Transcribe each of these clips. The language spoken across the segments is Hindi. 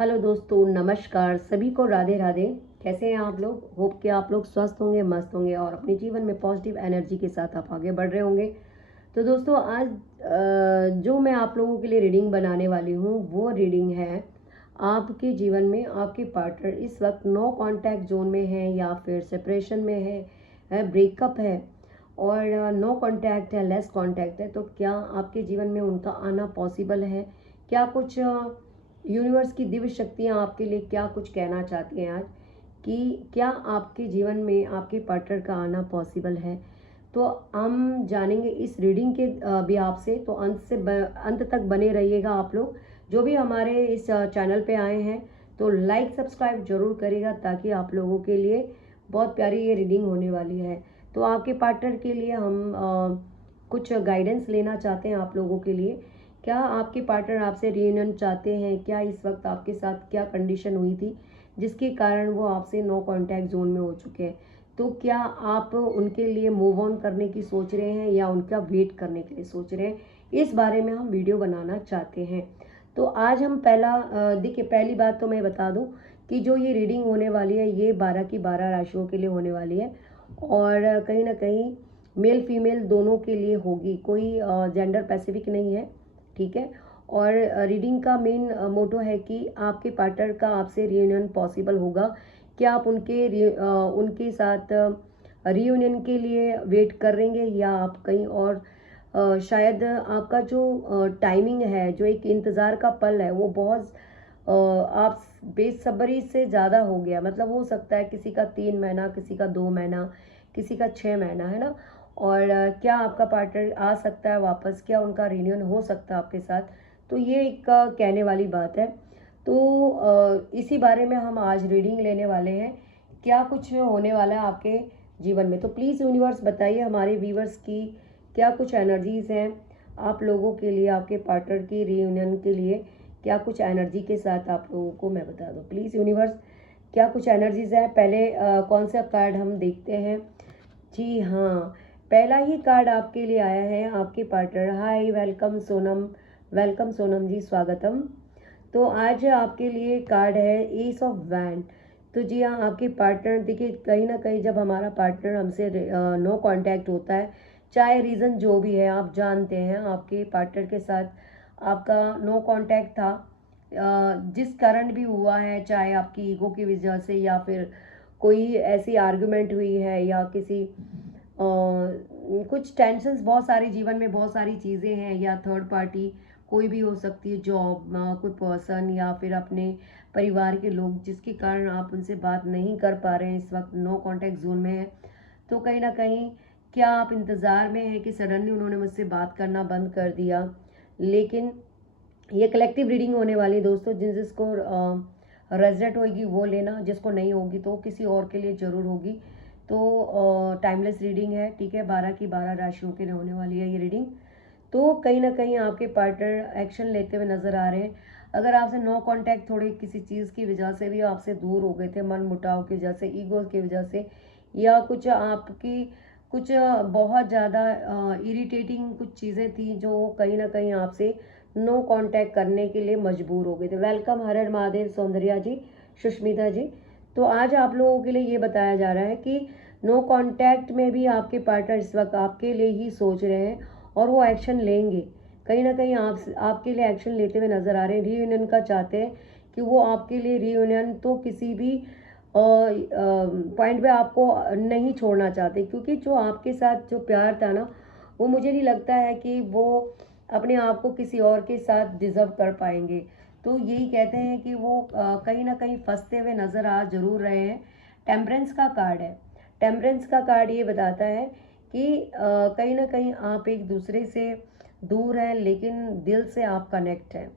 हेलो दोस्तों, नमस्कार सभी को। राधे राधे। कैसे हैं आप लोग? होप कि आप लोग स्वस्थ होंगे, मस्त होंगे और अपने जीवन में पॉजिटिव एनर्जी के साथ आप आगे बढ़ रहे होंगे। तो दोस्तों, आज जो मैं आप लोगों के लिए रीडिंग बनाने वाली हूँ वो रीडिंग है आपके जीवन में आपके पार्टनर इस वक्त नो कांटेक्ट जोन में है या फिर सेपरेशन में है, ब्रेकअप है और नो कांटेक्ट है, लेस कांटेक्ट है। तो क्या आपके जीवन में उनका आना पॉसिबल है? क्या कुछ यूनिवर्स की दिव्य शक्तियाँ आपके लिए क्या कुछ कहना चाहती हैं आज, कि क्या आपके जीवन में आपके पार्टनर का आना पॉसिबल है? तो हम जानेंगे इस रीडिंग के भी आपसे। तो अंत तक बने रहिएगा आप लोग। जो भी हमारे इस चैनल पे आए हैं तो लाइक सब्सक्राइब जरूर करिएगा, ताकि आप लोगों के लिए बहुत प्यारी ये रीडिंग होने वाली है। तो आपके पार्टनर के लिए हम कुछ गाइडेंस लेना चाहते हैं आप लोगों के लिए। क्या आपके पार्टनर आपसे रियूनियन चाहते हैं? क्या इस वक्त आपके साथ क्या कंडीशन हुई थी जिसके कारण वो आपसे नो कांटेक्ट जोन में हो चुके हैं? तो क्या आप उनके लिए मूव ऑन करने की सोच रहे हैं या उनका वेट करने के लिए सोच रहे हैं? इस बारे में हम वीडियो बनाना चाहते हैं। तो आज हम देखिए, पहली बात तो मैं बता दूं कि जो ये रीडिंग होने वाली है ये 12 की 12 राशियों के लिए होने वाली है और कहीं ना कहीं मेल फीमेल दोनों के लिए होगी, कोई जेंडर पैसिफिक नहीं है। ठीक है। और रीडिंग का मेन मोटो है कि आपके पार्टनर का आपसे रियूनियन पॉसिबल होगा। क्या आप उनके साथ रियूनियन के लिए वेट करेंगे या आप कहीं और शायद आपका जो टाइमिंग है, जो एक इंतज़ार का पल है वो बहुत आप बेसब्री से ज़्यादा हो गया। मतलब हो सकता है किसी का 3 महीना, किसी का 2 महीना, किसी का 6 महीना, है ना। और क्या आपका पार्टनर आ सकता है वापस? क्या उनका रिन्यून हो सकता है आपके साथ? तो ये एक कहने वाली बात है। तो इसी बारे में हम आज रीडिंग लेने वाले हैं। क्या कुछ होने वाला है आपके जीवन में? तो प्लीज़ यूनिवर्स बताइए हमारे व्यूवर्स की क्या कुछ एनर्जीज हैं आप लोगों के लिए, आपके पार्टनर की रियूनियन के लिए। क्या कुछ एनर्जी के साथ आप लोगों को मैं बता दूं प्लीज़ यूनिवर्स, क्या कुछ एनर्जीज है? पहले कौन सा कार्ड हम देखते हैं? जी हाँ, पहला ही कार्ड आपके लिए आया है आपके पार्टनर। हाय, वेलकम सोनम। वेलकम सोनम जी, स्वागतम। तो आज आपके लिए कार्ड है एस ऑफ वैंड। तो जी हाँ, आपके पार्टनर, देखिए कहीं ना कहीं जब हमारा पार्टनर हमसे नो कांटेक्ट होता है, चाहे रीज़न जो भी है, आप जानते हैं आपके पार्टनर के साथ आपका नो कांटेक्ट था जिस कारण भी हुआ है, चाहे आपकी ईगो की वजह से या फिर कोई ऐसी आर्गुमेंट हुई है या किसी कुछ टेंशन्स, बहुत सारी जीवन में बहुत सारी चीज़ें हैं, या थर्ड पार्टी कोई भी हो सकती है, जॉब, कोई पर्सन या फिर अपने परिवार के लोग, जिसके कारण आप उनसे बात नहीं कर पा रहे हैं, इस वक्त नो कांटेक्ट जोन में है। तो कहीं ना कहीं क्या आप इंतज़ार में हैं कि सडनली उन्होंने मुझसे बात करना बंद कर दिया? लेकिन ये कलेक्टिव रीडिंग होने वाली है दोस्तों। जिसको रेजनेट होगी वो लेना, जिसको नहीं होगी तो किसी और के लिए ज़रूर होगी। तो टाइमलेस रीडिंग है, ठीक है। 12 की 12 राशियों के लिए होने वाली है ये रीडिंग। तो कहीं ना कहीं आपके पार्टनर एक्शन लेते हुए नजर आ रहे हैं। अगर आपसे नो कांटेक्ट थोड़ी किसी चीज़ की वजह से भी आपसे दूर हो गए थे, मन मुटाव की वजह से, ईगो की वजह से, या कुछ आपकी कुछ बहुत ज़्यादा इरिटेटिंग कुछ चीज़ें थी जो कहीं ना कहीं आपसे नो कांटेक्ट करने के लिए मजबूर हो गए थे। वेलकम, हर हर महादेव, सौंदर्या जी, सुष्मिता जी। तो आज आप लोगों के लिए ये बताया जा रहा है कि नो कांटेक्ट में भी आपके पार्टनर इस वक्त आपके लिए ही सोच रहे हैं और वो एक्शन लेंगे। कहीं ना कहीं आपके लिए एक्शन लेते हुए नजर आ रहे हैं। रीयूनियन का चाहते हैं कि वो आपके लिए रीयूनियन तो किसी भी पॉइंट पे आपको नहीं छोड़ना चाहते, क्योंकि जो आपके साथ जो प्यार था ना, वो मुझे नहीं लगता है कि वो अपने आप को किसी और के साथ डिजर्व कर पाएंगे। तो यही कहते हैं कि वो कहीं ना कहीं फंसते हुए नजर आ जरूर रहे हैं। टेम्परेंस का कार्ड है। टेम्परेंस का कार्ड ये बताता है कि कहीं ना कहीं आप एक दूसरे से दूर हैं, लेकिन दिल से आप कनेक्ट हैं।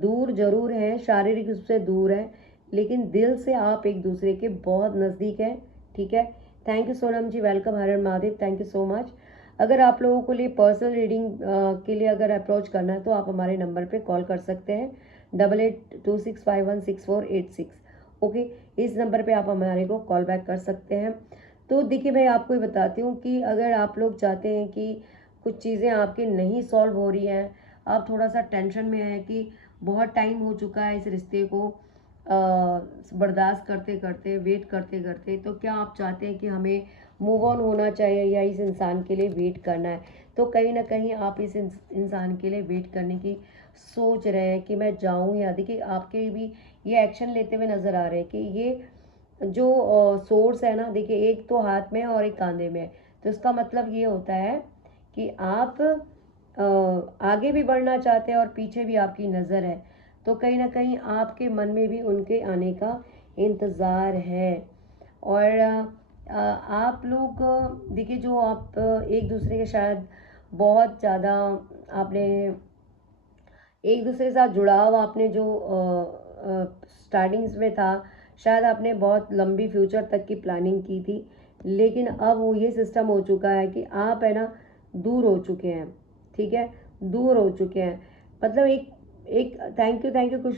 दूर जरूर हैं, शारीरिक रूप से दूर हैं, लेकिन दिल से आप एक दूसरे के बहुत नज़दीक हैं। ठीक है। Thank you Sonam ji, welcome, हर हर Mahadev, thank you so much. अगर आप लोगों को लिए पर्सनल रीडिंग के लिए अगर अप्रोच करना है तो आप हमारे नंबर पे कॉल कर सकते हैं, 8826516486। ओके, इस नंबर पे आप हमारे को कॉल बैक कर सकते हैं। तो देखिए, मैं आपको ये बताती हूँ कि अगर आप लोग चाहते हैं कि कुछ चीज़ें आपकी नहीं सॉल्व हो रही हैं, आप थोड़ा सा टेंशन में हैं कि बहुत टाइम हो चुका है इस रिश्ते को बर्दाश्त करते करते, वेट करते करते। तो क्या आप चाहते हैं कि हमें मूव ऑन होना चाहिए या इस इंसान के लिए वेट करना है? तो कहीं ना कहीं आप इस इंसान के लिए वेट करने की सोच रहे हैं कि मैं जाऊं, या देखिए आपके भी ये एक्शन लेते हुए नज़र आ रहे हैं कि ये जो सोर्स है ना, देखिए एक तो हाथ में है और एक कांधे में है। तो इसका मतलब ये होता है कि आप आगे भी बढ़ना चाहते हैं और पीछे भी आपकी नज़र है। तो कहीं ना कहीं आपके मन में भी उनके आने का इंतज़ार है। और आप लोग देखिए, जो आप एक दूसरे के शायद बहुत ज़्यादा आपने एक दूसरे के साथ जुड़ाव आपने जो स्टार्टिंग्स में था, शायद आपने बहुत लंबी फ्यूचर तक की प्लानिंग की थी। लेकिन अब वो ये सिस्टम हो चुका है कि आप है ना दूर हो चुके हैं। ठीक है, दूर हो चुके हैं। मतलब एक एक थैंक यू कुछ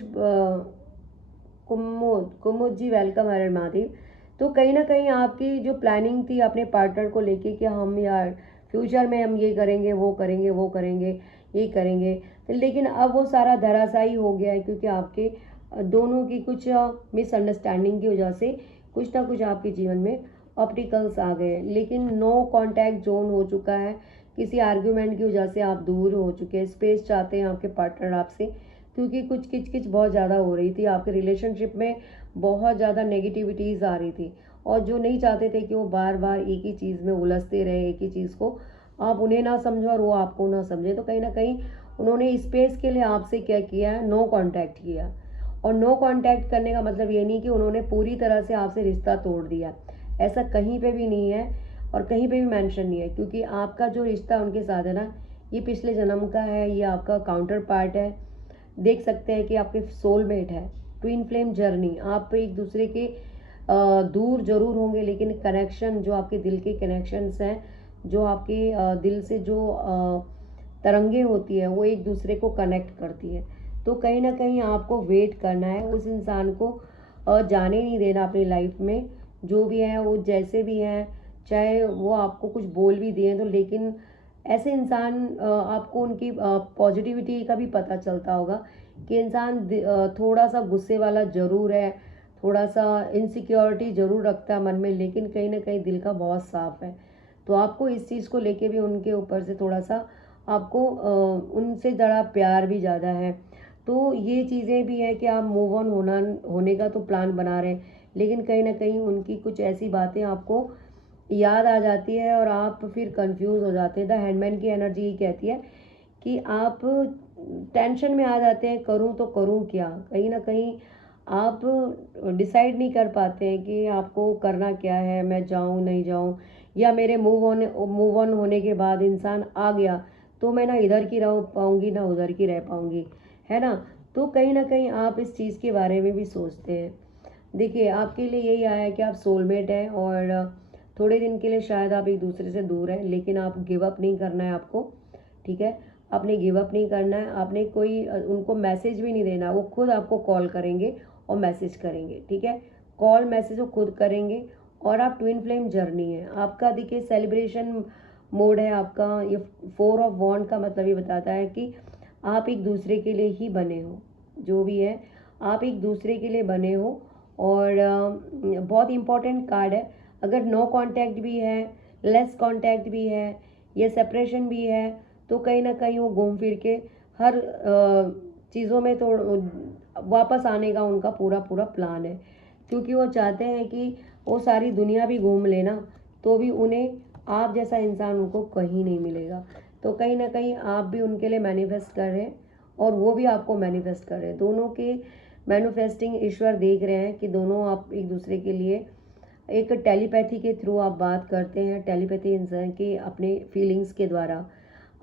कुमुद कुमुद जी, वेलकम हर महादेव। तो कहीं ना कहीं आपकी जो प्लानिंग थी अपने पार्टनर को लेके कि हम यार फ्यूचर में हम ये करेंगे, वो करेंगे, वो करेंगे, ये करेंगे, लेकिन अब वो सारा धराशायी हो गया है, क्योंकि आपके दोनों की कुछ मिसअंडरस्टैंडिंग की वजह से कुछ ना कुछ आपके जीवन में ऑब्स्टिकल्स आ गए। लेकिन नो कांटेक्ट जोन हो चुका है, किसी आर्ग्यूमेंट की वजह से आप दूर हो चुके हैं। स्पेस चाहते हैं आपके पार्टनर आपसे, क्योंकि कुछ किच बहुत ज़्यादा हो रही थी आपके रिलेशनशिप में, बहुत ज़्यादा नेगेटिविटीज़ आ रही थी। और जो नहीं चाहते थे कि वो बार बार एक ही चीज़ में उलझते रहे, एक ही चीज़ को आप उन्हें ना समझो और वो आपको ना समझे। तो कहीं ना कहीं उन्होंने स्पेस के लिए आपसे क्या किया है, नो कांटेक्ट किया। और नो कांटेक्ट करने का मतलब ये नहीं कि उन्होंने पूरी तरह से आपसे रिश्ता तोड़ दिया, ऐसा कहीं पे भी नहीं है और कहीं पे भी मेंशन नहीं है। क्योंकि आपका जो रिश्ता उनके साथ है ना, ये पिछले जन्म का है, ये आपका काउंटर पार्ट है। देख सकते हैं कि आपके सोलमेट है, ट्विन फ्लेम जर्नी। आप एक दूसरे के दूर जरूर होंगे, लेकिन कनेक्शन जो आपके दिल के कनेक्शंस हैं, जो आपके दिल से जो तरंगे होती है, वो एक दूसरे को कनेक्ट करती है। तो कहीं ना कहीं आपको वेट करना है, उस इंसान को जाने नहीं देना अपनी लाइफ में। जो भी है वो जैसे भी हैं, चाहे वो आपको कुछ बोल भी दिए तो, लेकिन ऐसे इंसान आपको उनकी पॉजिटिविटी का भी पता चलता होगा कि इंसान थोड़ा सा गुस्से वाला ज़रूर है, थोड़ा सा इनसिक्योरिटी ज़रूर रखता है मन में, लेकिन कहीं ना कहीं दिल का बहुत साफ है। तो आपको इस चीज़ को लेके भी उनके ऊपर से थोड़ा सा आपको उनसे ज़रा प्यार भी ज़्यादा है। तो ये चीज़ें भी हैं कि आप मूव ऑन होने का तो प्लान बना रहे हैं, लेकिन कहीं ना कहीं उनकी कुछ ऐसी बातें आपको याद आ जाती है और आप फिर कंफ्यूज हो जाते हैं। द हैंडमैन की एनर्जी ये कहती है कि आप टेंशन में आ जाते हैं, करूं तो करूं क्या। कहीं ना कहीं आप डिसाइड नहीं कर पाते हैं कि आपको करना क्या है, मैं जाऊं नहीं जाऊं, या मेरे मूव ऑन होने के बाद इंसान आ गया तो मैं ना इधर की रह पाऊंगी ना उधर की रह पाऊंगी, है ना। तो कहीं ना कहीं आप इस चीज़ के बारे में भी सोचते हैं। देखिए, आपके लिए यही आया है कि आप सोलमेट हैं और थोड़े दिन के लिए शायद आप एक दूसरे से दूर हैं, लेकिन आप गिव अप नहीं करना है आपको। ठीक है, आपने गिव अप नहीं करना है। आपने कोई उनको मैसेज भी नहीं देना, वो खुद आपको कॉल करेंगे और मैसेज करेंगे। ठीक है, कॉल मैसेज वो खुद करेंगे। और आप ट्विन फ्लेम जर्नी है आपका, देखिए सेलिब्रेशन मोड है आपका। ये 4 ऑफ वॉन्ड का मतलब ये बताता है कि आप एक दूसरे के लिए ही बने हो, जो भी है आप एक दूसरे के लिए बने हो। और बहुत इंपॉर्टेंट कार्ड है। अगर नो कांटेक्ट भी है, लेस कांटेक्ट भी है, या सेपरेशन भी है, तो कहीं ना कहीं वो घूम फिर के हर चीज़ों में तो वापस आने का उनका पूरा पूरा प्लान है। क्योंकि वो चाहते हैं कि वो सारी दुनिया भी घूम लेना, तो भी उन्हें आप जैसा इंसान उनको कहीं नहीं मिलेगा। तो कहीं ना कहीं आप भी उनके लिए मैनिफेस्ट कर रहे हैं और वो भी आपको मैनिफेस्ट कर रहे हैं। दोनों के मैनिफेस्टिंग ईश्वर देख रहे हैं कि दोनों आप एक दूसरे के लिए एक टेलीपैथी के थ्रू आप बात करते हैं। टेलीपैथी इंसान के अपने फीलिंग्स के द्वारा,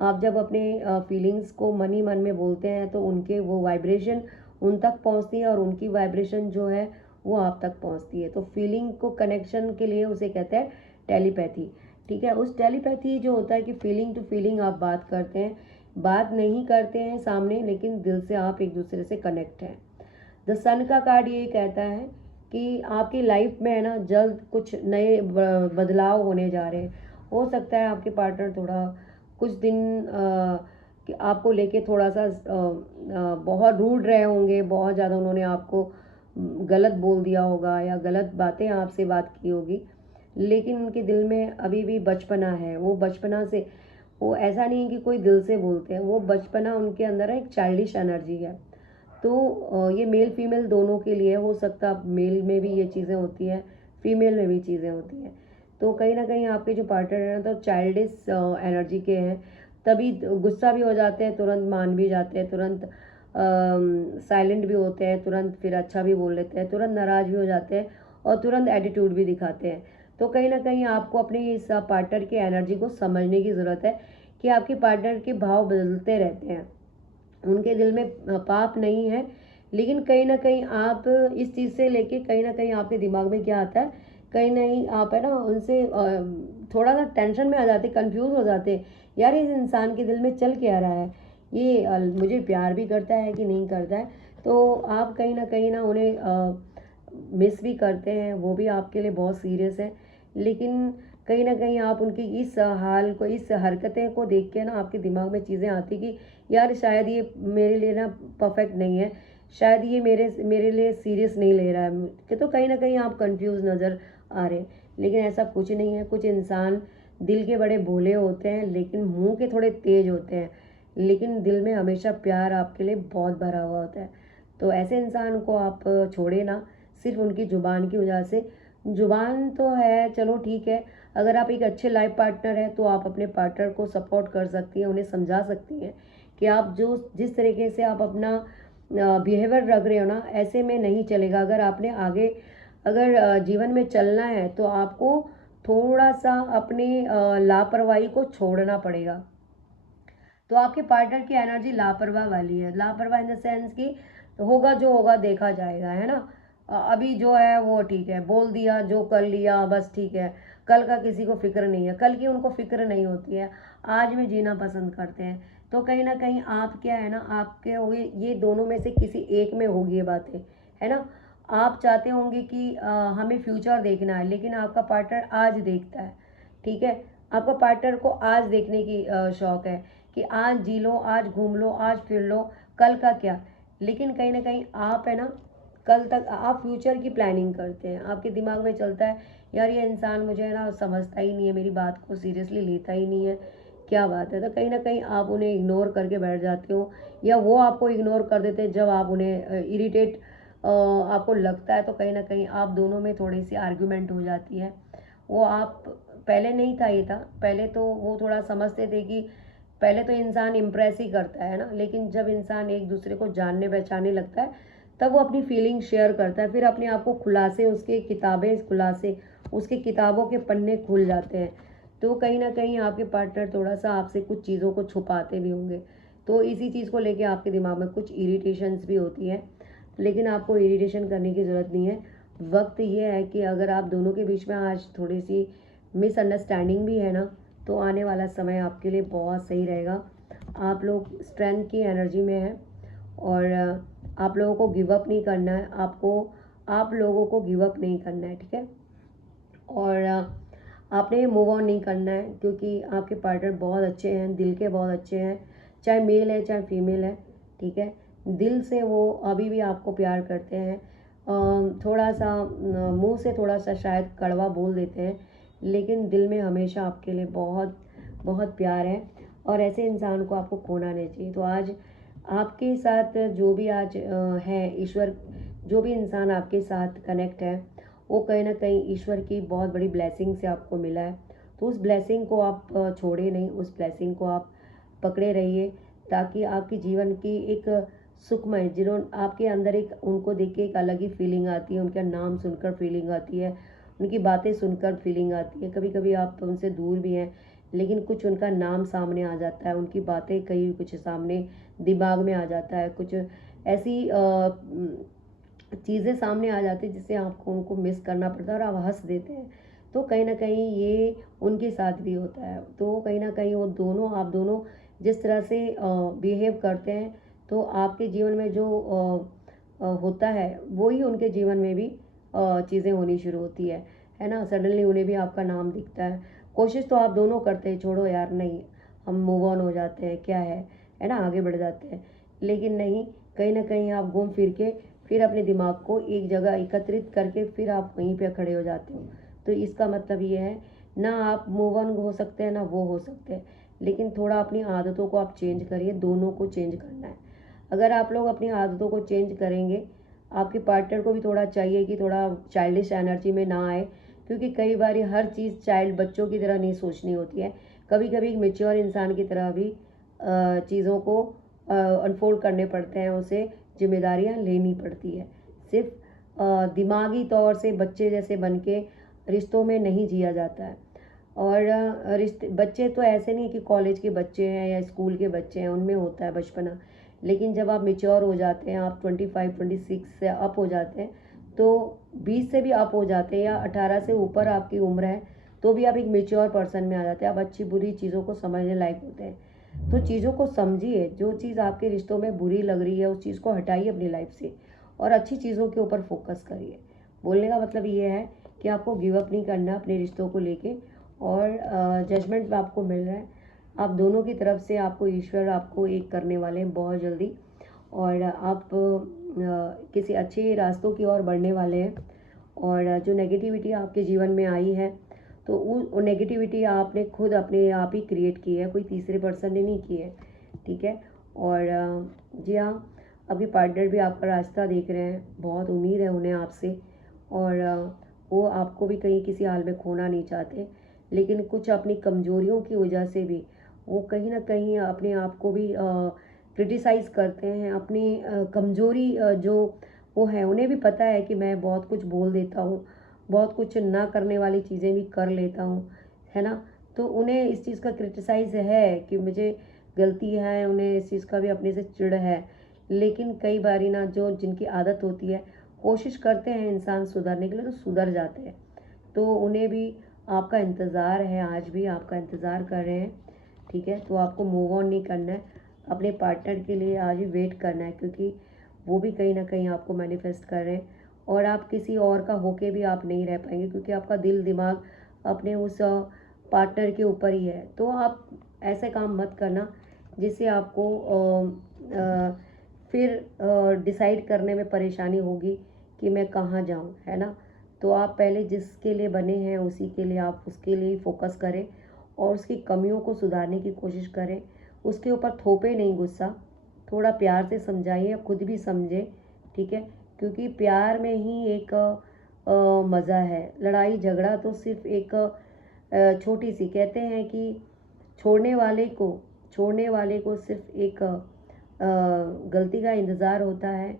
आप जब अपने फीलिंग्स को मन ही मन में बोलते हैं तो उनके वो वाइब्रेशन उन तक पहुंचती है और उनकी वाइब्रेशन जो है वो आप तक पहुंचती है। तो फीलिंग को कनेक्शन के लिए उसे कहते हैं टेलीपैथी। ठीक है, उस टेलीपैथी जो होता है कि फीलिंग टू फीलिंग आप बात करते हैं, बात नहीं करते हैं सामने, लेकिन दिल से आप एक दूसरे से कनेक्ट हैं। द सन का कार्ड ये कहता है कि आपकी लाइफ में है ना जल्द कुछ नए बदलाव होने जा रहे हैं। हो सकता है आपके पार्टनर थोड़ा कुछ दिन कि आपको लेके थोड़ा सा बहुत रूड रहे होंगे, बहुत ज़्यादा उन्होंने आपको गलत बोल दिया होगा या गलत बातें आपसे बात की होगी, लेकिन उनके दिल में अभी भी बचपना है। वो बचपना से, वो ऐसा नहीं है कि कोई दिल से बोलते हैं, वो बचपना उनके अंदर है, एक चाइल्डिश एनर्जी है। तो ये मेल फीमेल दोनों के लिए हो सकता है, मेल में भी ये चीज़ें होती हैं, फीमेल में भी चीज़ें होती हैं। तो कहीं ना कहीं आपके जो पार्टनर हैं तो चाइल्डिश एनर्जी के हैं, तभी गुस्सा भी हो जाते हैं, तुरंत मान भी जाते हैं, तुरंत साइलेंट भी होते हैं, तुरंत फिर अच्छा भी बोल लेते हैं, तुरंत नाराज़ भी हो जाते हैं और तुरंत एटीट्यूड भी दिखाते हैं। तो कहीं ना कहीं आपको अपने इस पार्टनर की एनर्जी को समझने की ज़रूरत है कि आपके पार्टनर के भाव बदलते रहते हैं, उनके दिल में पाप नहीं है, लेकिन कहीं ना कहीं आप इस चीज़ से लेके कहीं ना कहीं आपके दिमाग में क्या आता है, कहीं नहीं आप है ना उनसे थोड़ा सा टेंशन में आ जाते, कंफ्यूज हो जाते, यार इस इंसान के दिल में चल क्या रहा है, ये मुझे प्यार भी करता है कि नहीं करता है। तो आप कहीं ना उन्हें मिस भी करते हैं, वो भी आपके लिए बहुत सीरियस है, लेकिन कहीं ना कहीं आप उनकी इस हाल को, इस हरकतें को देख के ना आपके दिमाग में चीज़ें आती कि यार शायद ये मेरे लिए ना परफेक्ट नहीं है, शायद ये मेरे मेरे लिए सीरियस नहीं ले रहा है, कि तो कहीं ना कहीं आप कंफ्यूज नज़र आ रहे हैं। लेकिन ऐसा कुछ नहीं है, कुछ इंसान दिल के बड़े भोले होते हैं लेकिन मुंह के थोड़े तेज होते हैं, लेकिन दिल में हमेशा प्यार आपके लिए बहुत भरा हुआ होता है। तो ऐसे इंसान को आप छोड़े ना, सिर्फ उनकी ज़ुबान की वजह से। ज़ुबान तो है, चलो ठीक है, अगर आप एक अच्छे लाइफ पार्टनर हैं तो आप अपने पार्टनर को सपोर्ट कर सकती हैं, उन्हें समझा सकती हैं कि आप जो जिस तरीके से आप अपना बिहेवियर रख रहे हो ना, ऐसे में नहीं चलेगा। अगर आपने आगे, अगर जीवन में चलना है तो आपको थोड़ा सा अपनी लापरवाही को छोड़ना पड़ेगा। तो आपके पार्टनर की एनर्जी लापरवाह वाली है, लापरवाह इन द सेंस कि होगा जो होगा देखा जाएगा, है ना। अभी जो है वो ठीक है, बोल दिया, जो कर लिया बस ठीक है, कल का किसी को फिक्र नहीं है, कल की उनको फिक्र नहीं होती है, आज में जीना पसंद करते हैं। तो कहीं ना कहीं आप क्या है ना, आपके ये दोनों में से किसी एक में होगी ये बातें, है ना। आप चाहते होंगे कि हमें फ्यूचर देखना है, लेकिन आपका पार्टनर आज देखता है, ठीक है। आपका पार्टनर को आज देखने की शौक है कि आज जी लो, आज घूम लो, आज फिर लो, कल का क्या। लेकिन कहीं ना कहीं आप है ना, कल तक आप फ्यूचर की प्लानिंग करते हैं, आपके दिमाग में चलता है यार ये इंसान मुझे है ना समझता ही नहीं है, मेरी बात को सीरियसली लेता ही नहीं है, क्या बात है। तो कहीं ना कहीं आप उन्हें इग्नोर करके बैठ जाते हो, या वो आपको इग्नोर कर देते हैं जब आप उन्हें इरिटेट आपको लगता है। तो कहीं ना कहीं आप दोनों में थोड़ी सी आर्ग्यूमेंट हो जाती है। वो आप पहले नहीं था, ये था पहले, तो वो थोड़ा समझते थे कि पहले तो इंसान इम्प्रेस ही करता है ना, लेकिन जब इंसान एक दूसरे को जानने पहचानने लगता है तब वो अपनी फीलिंग शेयर करता है, फिर अपने आप को खुलासे, उसके किताबें खुलासे, उसके किताबों के पन्ने खुल जाते हैं। तो कहीं ना कहीं आपके पार्टनर थोड़ा सा आपसे कुछ चीज़ों को छुपाते भी होंगे, तो इसी चीज़ को लेके आपके दिमाग में कुछ इरिटेशंस भी होती है, लेकिन आपको इरिटेशन करने की ज़रूरत नहीं है। वक्त ये है कि अगर आप दोनों के बीच में आज थोड़ी सी मिसअंडरस्टैंडिंग भी है ना, तो आने वाला समय आपके लिए बहुत सही रहेगा। आप लोग स्ट्रेंथ की एनर्जी में हैं, और आप लोगों को गिव अप नहीं करना है, आपको, आप लोगों को गिव अप नहीं करना है, ठीक है। और आपने मूव ऑन नहीं करना है, क्योंकि आपके पार्टनर बहुत अच्छे हैं, दिल के बहुत अच्छे हैं, चाहे मेल है चाहे फीमेल है, ठीक है। दिल से वो अभी भी आपको प्यार करते हैं। थोड़ा सा मुंह से थोड़ा सा शायद कड़वा बोल देते हैं, लेकिन दिल में हमेशा आपके लिए बहुत बहुत प्यार है, और ऐसे इंसान को आपको खोना नहीं चाहिए। तो आज आपके साथ जो भी आज है, ईश्वर, जो भी इंसान आपके साथ कनेक्ट है, वो कहीं ना कहीं ईश्वर की बहुत बड़ी ब्लेसिंग से आपको मिला है। तो उस ब्लेसिंग को आप छोड़े नहीं, उस ब्लेसिंग को आप पकड़े रहिए, ताकि आपके जीवन की एक सुखमय, जिन्होंने आपके अंदर एक, उनको देख के एक अलग ही फीलिंग आती है, उनका नाम सुनकर फीलिंग आती है, उनकी बातें सुनकर फीलिंग आती है। कभी कभी आप उनसे दूर भी हैं, लेकिन कुछ उनका नाम सामने आ जाता है, उनकी बातें कहीं कुछ सामने दिमाग में आ जाता है, कुछ ऐसी चीज़ें सामने आ जाती है जिससे आपको उनको मिस करना पड़ता है और आप हंस देते हैं। तो कहीं ना कहीं ये उनके साथ भी होता है। तो कहीं ना कहीं वो दोनों, आप दोनों जिस तरह से बिहेव करते हैं, तो आपके जीवन में जो होता है वही उनके जीवन में भी चीज़ें होनी शुरू होती है ना। सडनली उन्हें भी आपका नाम दिखता है। कोशिश तो आप दोनों करते हैं, छोड़ो यार नहीं, हम मूव ऑन हो जाते हैं, क्या है है ना, आगे बढ़ जाते हैं। लेकिन नहीं, कहीं ना कहीं आप घूम फिर के फिर अपने दिमाग को एक जगह एकत्रित करके फिर आप वहीं पे खड़े हो जाते हो। तो इसका मतलब ये है, ना आप मूव ऑन हो सकते हैं ना वो हो सकते हैं, लेकिन थोड़ा अपनी आदतों को आप चेंज करिए, दोनों को चेंज करना है। अगर आप लोग अपनी आदतों को चेंज करेंगे, आपके पार्टनर को भी थोड़ा चाहिए कि थोड़ा चाइल्डिश एनर्जी में ना आए, क्योंकि कई बार हर चीज़ चाइल्ड बच्चों की तरह नहीं सोचनी होती है। कभी कभी एक मेच्योर इंसान की तरह भी चीज़ों को अनफोल्ड करने पड़ते हैं, उसे जिम्मेदारियां लेनी पड़ती है। सिर्फ दिमागी तौर से बच्चे जैसे बन के रिश्तों में नहीं जिया जाता है। और रिश्ते बच्चे तो ऐसे नहीं कि कॉलेज के बच्चे हैं या स्कूल के बच्चे हैं, उनमें होता है बचपना। लेकिन जब आप मेच्योर हो जाते हैं, आप 25-26 से अप हो जाते हैं, तो 20 से भी अप हो जाते हैं या 18 से ऊपर आपकी उम्र है, तो भी आप एक मेच्योर पर्सन में आ जाते हैं। आप अच्छी बुरी चीज़ों को समझने लायक होते हैं। तो चीज़ों को समझिए, जो चीज़ आपके रिश्तों में बुरी लग रही है उस चीज़ को हटाइए अपनी लाइफ से और अच्छी चीज़ों के ऊपर फोकस करिए। बोलने का मतलब ये है कि आपको गिव अप नहीं करना अपने रिश्तों को लेके, और जजमेंट में आपको मिल रहा है, आप दोनों की तरफ से आपको ईश्वर आपको एक करने वाले हैं बहुत जल्दी, और आप किसी अच्छे रास्तों की ओर बढ़ने वाले हैं। और जो नेगेटिविटी आपके जीवन में आई है, तो वो नेगेटिविटी आपने खुद अपने आप ही क्रिएट की है, कोई तीसरे पर्सन ने नहीं की है, ठीक है। और जी हाँ, आपके पार्टनर भी आपका रास्ता देख रहे हैं, बहुत उम्मीद है उन्हें आपसे, और वो आपको भी कहीं किसी हाल में खोना नहीं चाहते, लेकिन कुछ अपनी कमजोरियों की वजह से भी वो कहीं ना कहीं अपने आप को भी क्रिटिसाइज़ करते हैं। अपनी कमजोरी जो वो है, उन्हें भी पता है कि मैं बहुत कुछ बोल देता हूँ, बहुत कुछ ना करने वाली चीज़ें भी कर लेता हूँ, है ना। तो उन्हें इस चीज़ का क्रिटिसाइज़ है कि मुझे गलती है, उन्हें इस चीज़ का भी अपने से चिढ़ है। लेकिन कई बारी ना, जो जिनकी आदत होती है, कोशिश करते हैं इंसान सुधरने के लिए तो सुधर जाते हैं। तो उन्हें भी आपका इंतज़ार है, आज भी आपका इंतज़ार कर रहे हैं, ठीक है। तो आपको मूव ऑन नहीं करना है, अपने पार्टनर के लिए आज भी वेट करना है, क्योंकि वो भी कहीं ना कहीं आपको मैनिफेस्ट कर रहे हैं। और आप किसी और का होके भी आप नहीं रह पाएंगे, क्योंकि आपका दिल दिमाग अपने उस पार्टनर के ऊपर ही है। तो आप ऐसे काम मत करना जिससे आपको फिर डिसाइड करने में परेशानी होगी कि मैं कहाँ जाऊँ, है ना। तो आप पहले जिसके लिए बने हैं उसी के लिए आप उसके लिए फोकस करें, और उसकी कमियों को सुधारने की कोशिश करें। उसके ऊपर थोपे नहीं गुस्सा, थोड़ा प्यार से समझाइए, खुद भी समझे, ठीक है। क्योंकि प्यार में ही एक मज़ा है। लड़ाई झगड़ा तो सिर्फ एक छोटी सी, कहते हैं कि छोड़ने वाले को छोड़ने वाले को सिर्फ एक गलती का इंतज़ार होता है,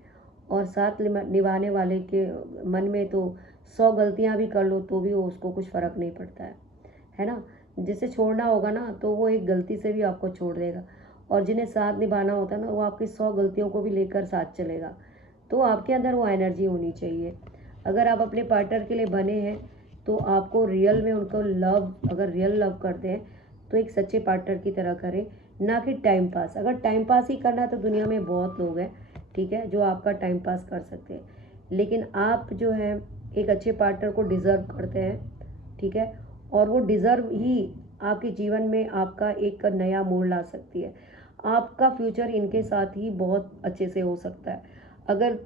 और साथ निभाने वाले के मन में तो 100 गलतियां भी कर लो तो भी वो उसको कुछ फ़र्क नहीं पड़ता है ना। जिसे छोड़ना होगा ना, तो वो एक गलती से भी आपको छोड़ देगा, और जिन्हें साथ निभाना होता है ना, वो आपकी 100 गलतियों को भी लेकर साथ चलेगा। तो आपके अंदर वो एनर्जी होनी चाहिए। अगर आप अपने पार्टनर के लिए बने हैं, तो आपको रियल में उनको लव, अगर रियल लव करते हैं तो एक सच्चे पार्टनर की तरह करें, ना कि टाइम पास। अगर टाइम पास ही करना है तो दुनिया में बहुत लोग हैं, ठीक है, जो आपका टाइम पास कर सकते हैं। लेकिन आप जो है एक अच्छे पार्टनर को डिज़र्व करते हैं, ठीक है। और वो डिज़र्व ही आपके जीवन में आपका एक नया मोड़ ला सकती है। आपका फ्यूचर इनके साथ ही बहुत अच्छे से हो सकता है। अगर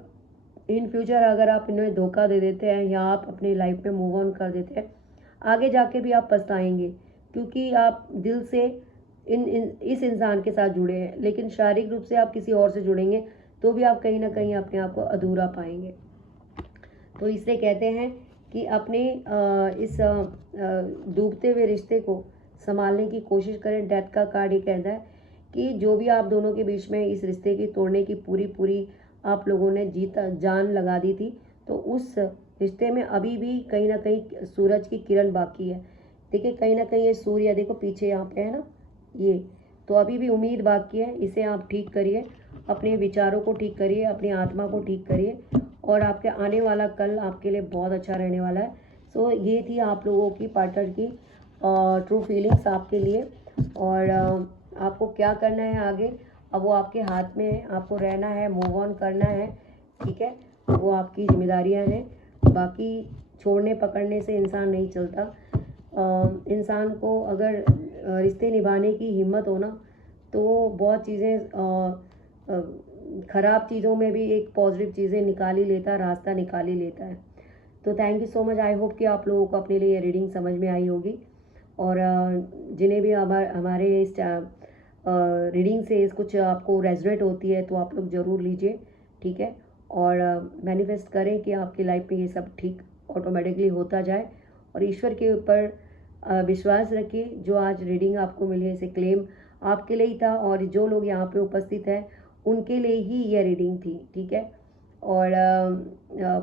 इन फ्यूचर अगर आप इन्हें धोखा दे देते हैं या आप अपनी लाइफ में मूव ऑन कर देते हैं, आगे जाके भी आप पछताएंगे, क्योंकि आप दिल से इस इंसान के साथ जुड़े हैं, लेकिन शारीरिक रूप से आप किसी और से जुड़ेंगे तो भी आप कहीं ना कहीं अपने आप को अधूरा पाएंगे। तो इसलिए कहते हैं कि अपने इस डूबते हुए रिश्ते को संभालने की कोशिश करें। डेथ का कार्ड ये कहता है कि जो भी आप दोनों के बीच में इस रिश्ते की तोड़ने की पूरी पूरी आप लोगों ने जीता जान लगा दी थी, तो उस रिश्ते में अभी भी कहीं ना कहीं सूरज की किरण बाकी है। देखिए कहीं ना कहीं ये सूर्य देखो पीछे यहाँ पे है ना, ये तो अभी भी उम्मीद बाकी है। इसे आप ठीक करिए, अपने विचारों को ठीक करिए, अपनी आत्मा को ठीक करिए, और आपके आने वाला कल आपके लिए बहुत अच्छा रहने वाला है। सो ये थी आप लोगों की पार्टनर की ट्रू फीलिंग्स आपके लिए। और आपको क्या करना है आगे, अब वो आपके हाथ में है। आपको रहना है, मूव ऑन करना है, ठीक है, वो आपकी जिम्मेदारियां हैं। बाकी छोड़ने पकड़ने से इंसान नहीं चलता। इंसान को अगर रिश्ते निभाने की हिम्मत हो ना, तो बहुत चीज़ें ख़राब चीज़ों में भी एक पॉजिटिव चीज़ें निकाल ही लेता है, रास्ता निकाल ही लेता है। तो thank you so much. I hope कि आप लोगों को अपने लिए ये रीडिंग समझ में आई होगी, और जिन्हें भी हमारे इस रीडिंग से कुछ आपको रेजोनेट होती है तो आप लोग ज़रूर लीजिए, ठीक है। और मैनिफेस्ट करें कि आपकी लाइफ में ये सब ठीक ऑटोमेटिकली होता जाए, और ईश्वर के ऊपर विश्वास रखिए। जो आज रीडिंग आपको मिली है, इसे क्लेम आपके लिए ही था, और जो लोग यहाँ पे उपस्थित हैं उनके लिए ही यह रीडिंग थी, ठीक है। और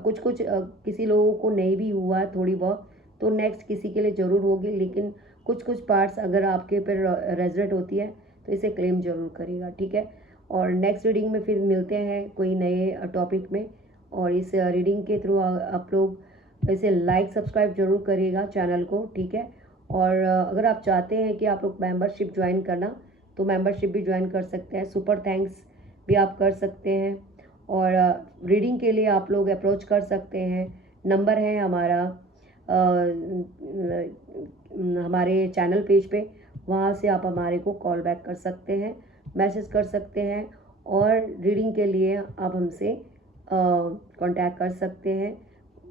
कुछ कुछ किसी लोगों को नहीं भी हुआ है थोड़ी बहुत, तो नेक्स्ट किसी के लिए ज़रूर होगी, लेकिन कुछ कुछ पार्ट्स अगर आपके पर रेजोनेट होती है तो इसे क्लेम ज़रूर करेगा, ठीक है। और नेक्स्ट रीडिंग में फिर मिलते हैं कोई नए टॉपिक में, और इस रीडिंग के थ्रू आप लोग इसे लाइक सब्सक्राइब जरूर करिएगा चैनल को, ठीक है। और अगर आप चाहते हैं कि आप लोग मेंबरशिप ज्वाइन करना, तो मेंबरशिप भी ज्वाइन कर सकते हैं, सुपर थैंक्स भी आप कर सकते हैं, और रीडिंग के लिए आप लोग अप्रोच कर सकते हैं। नंबर है हमारा हमारे चैनल पेज पे, वहाँ से आप हमारे को कॉल बैक कर सकते हैं, मैसेज कर सकते हैं, और रीडिंग के लिए आप हमसे कांटेक्ट कर सकते हैं,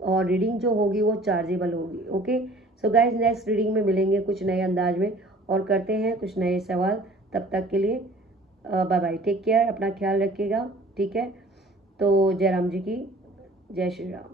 और रीडिंग जो होगी वो चार्जेबल होगी। Okay, so guys next reading में मिलेंगे कुछ नए अंदाज में, और करते हैं कुछ नए सवाल। तब तक के लिए बाय बाय, टेक केयर, अपना ख्याल रखिएगा, ठीक है। तो जय राम जी की जय श्री राम।